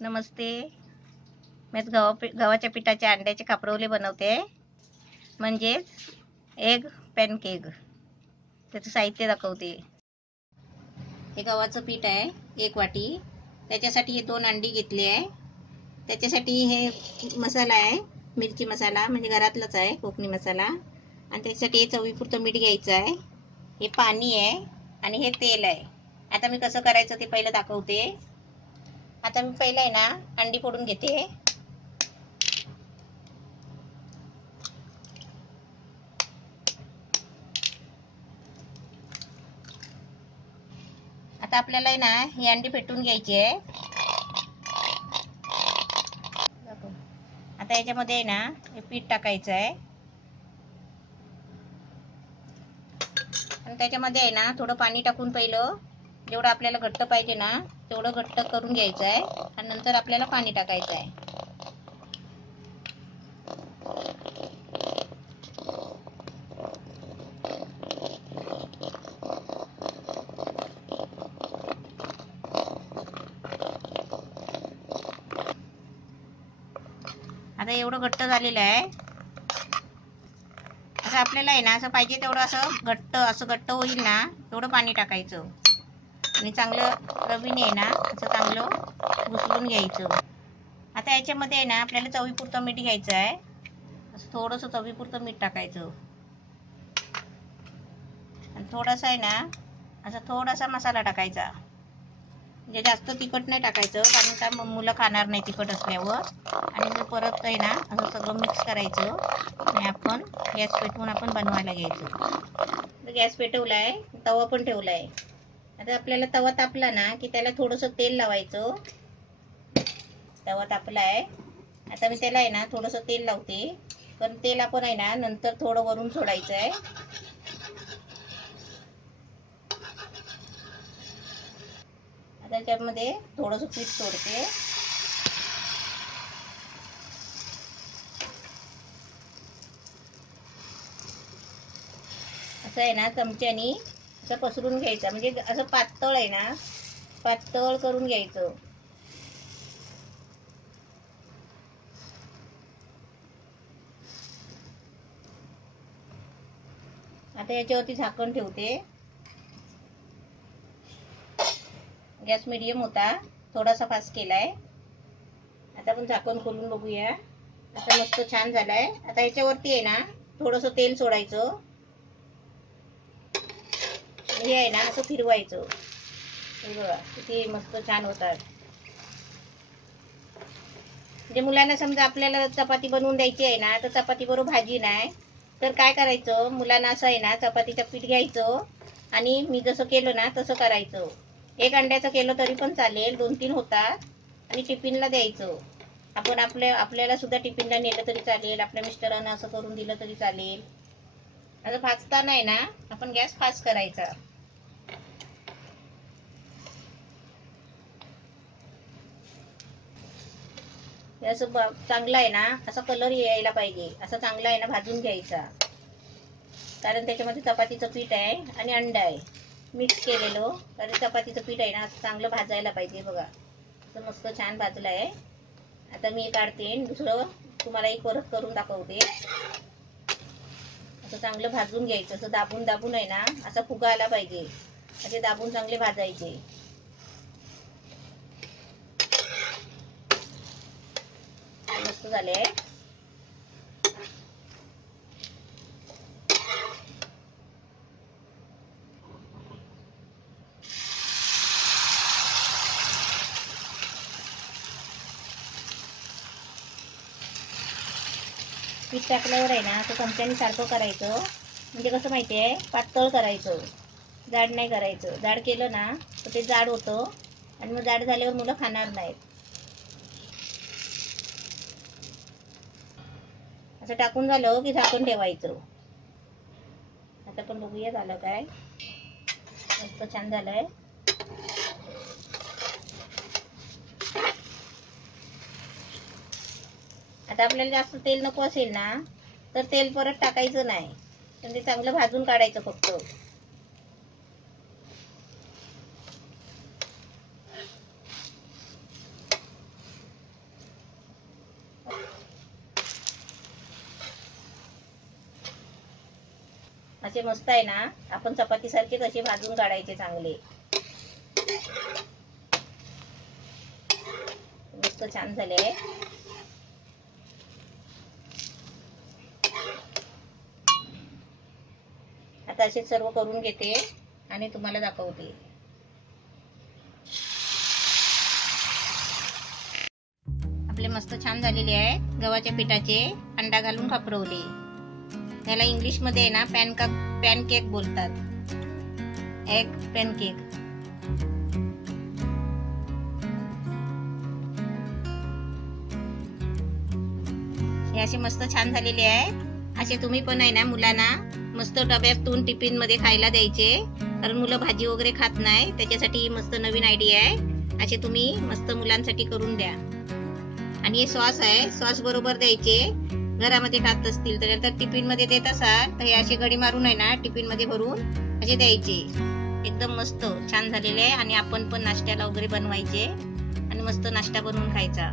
नमस्ते, मी गव्हाच्या पिठाचे अंड्याचे खापरवले बनवते, म्हणजेच एग पॅनकेक. त्याचं साहित्य दाखवते. हे गव्हाचं पीठ आहे 1 वाटी. त्याच्यासाठी हे 2 अंडी घेतली आहे. त्याच्यासाठी हे मसाला आहे, मिरची मसाला, म्हणजे घरातलाच आहे, कोकणी मसाला. आणि त्याच्यासाठी हे चवीपुरतं मीठ घ्यायचं आहे. हे पाणी आहे आणि हे तेल आहे. आता मी कसं करायचं ते पहिलं दाखवते. आता मी पहिलं आहे ना अंडी फोडून घेते. आता आपल्याला आहे ना ही अंडी फेटून घ्यायची आहे. आता याच्यामध्ये आहे ना हे पीठ टाकायचं आहे आणि त्याच्यामध्ये आहे ना थोडं पाणी टाकून पहिलं जेवढं आपल्याला घट्ट पाहिजे ना तेवढं घट्ट करून घ्यायचं आहे आणि नंतर आपल्याला पाणी टाकायचं आहे. आता एवढं घट्ट झालेलं आहे. असं आपल्याला आहे ना असं पाहिजे तेवढं असं घट्ट होईल ना तेवढं पाणी टाकायचं आणि चांगलं रवीने आहे ना असं चांगलं घुसळून घ्यायचं. आता याच्यामध्ये आहे ना आपल्याला चवीपुरतं मीठ घ्यायचं आहे. असं थोडंसं चवीपुरतं मीठ टाकायचं आणि थोडासा आहे ना असा थोडासा मसाला टाकायचा. म्हणजे जास्त तिखट नाही टाकायचं, कारण का मुलं खाणार नाही तिखट असल्यावर. आणि मग परत आहे ना असं सगळं मिक्स करायचं आणि आपण गॅस पेटवून आपण बनवायला घ्यायचं. गॅस पेटवला आहे, तवा पण ठेवला आहे. आता आपल्याला तवा तापला ना की त्याला थोडंसं तेल लावायचं. तवा तापला आहे, आता मी त्याला आहे ना थोडंसं तेल लावते, पण तेल आपण आहे ना नंतर थोडं वरून सोडायचं आहे. आता त्याच्यामध्ये थोडंसं पीठ सोडते. असं आहे ना चमच्यानी असं पसरून घ्यायचं, म्हणजे असं पातळ आहे ना पातळ करून घ्यायचं. आता याच्यावरती झाकण ठेवते. गॅस मीडियम होता, थोडासा फास्ट केलाय. आता आपण झाकण खोलून बघूया. आता मस्त छान झालाय. आता याच्यावरती आहे ना थोडंसं तेल सोडायचं. हे आहे ना असं फिरवायचं. बघा किती मस्त छान होतात. म्हणजे मुलांना समजा आपल्याला चपाती बनवून द्यायची आहे ना तर चपाती बरोबर भाजी नाही तर काय करायचं, मुलांना असं आहे ना चपातीचं पीठ घ्यायचं आणि मी जसं केलं ना तसं करायचं. 1 अंड्याचं केलं तरी पण चालेल, 2-3 होतात. आणि टिफिनला द्यायचं. आपण आपल्याला सुद्धा टिफिनला नेलं तरी चालेल, आपल्या मिस्टरांना असं करून दिलं तरी चालेल. आता भाजताना आहे ना आपण गॅस फास्ट करायचा. असं चांगला आहे ना असा कलर यायला पाहिजे, असं चांगला आहे ना भाजून घ्यायचा. कारण त्याच्यामध्ये चपातीचं पीठ आहे आणि अंडा आहे मिक्स केलेलं, कारण चपातीचं पीठ आहे ना चांगलं भाजायला पाहिजे. बघा असं मस्त छान भाजलं आहे. आता मी काढते, दुसरं तुम्हालाही परत करून दाखवते. असं चांगलं भाजून घ्यायचं, असं दाबून दाबून आहे ना असा फुगा आला पाहिजे, असे दाबून चांगले भाजायचे. मस्त झाले. पीठ टाकल्यावर आहे ना असं चमच्याने सारखं करायचं, म्हणजे कसं माहिती आहे पातळ करायचं, जाड नाही करायचं. जाड केलं ना तर ते जाड होतं आणि मग जाड झाल्यावर मुलं खाणार नाहीत. असं टाकून झालं की झाकण ठेवायचं. आता पण बघूया झालं काय. मस्त छान झालंय. आता आपल्याला जास्त तेल नको असेल ना तर तेल परत टाकायचं नाही, पण ते चांगलं भाजून काढायचं फक्त. असे मस्त आहे ना, आपण चपाती सारखेच असे भाजून काढायचे चांगले. मस्त छान झाले. आता असे सर्व करून घेते आणि तुम्हाला दाखवते. आपले मस्त छान झालेले आहे गव्हाच्या पिठाचे अंडा घालून खापरवले. त्याला इंग्लिश मध्ये ना पॅनकेक बोलतात. Egg pancake. हे असे मस्त छान झालेले आहे. असे तुम्ही पण आहे ना मुलांना मस्त डब्यातून टिफिन मध्ये खायला द्यायचे, कारण मुलं भाजी वगैरे खात नाही. त्याच्यासाठी मस्त नवीन आयडिया आहे. असे तुम्ही मस्त मुलांसाठी करून द्या. आणि हे सॉस आहे, सॉस बरोबर द्यायचे. घरामध्ये खात असतील तर टिफिन मध्ये देत असाल तर हे असे गडी मारून आहे ना टिफिन मध्ये भरून असे द्यायचे. एकदम मस्त छान झालेले आहे. आणि आपण पण नाश्त्याला वगैरे बनवायचे आणि मस्त नाश्ता बनवून खायचा.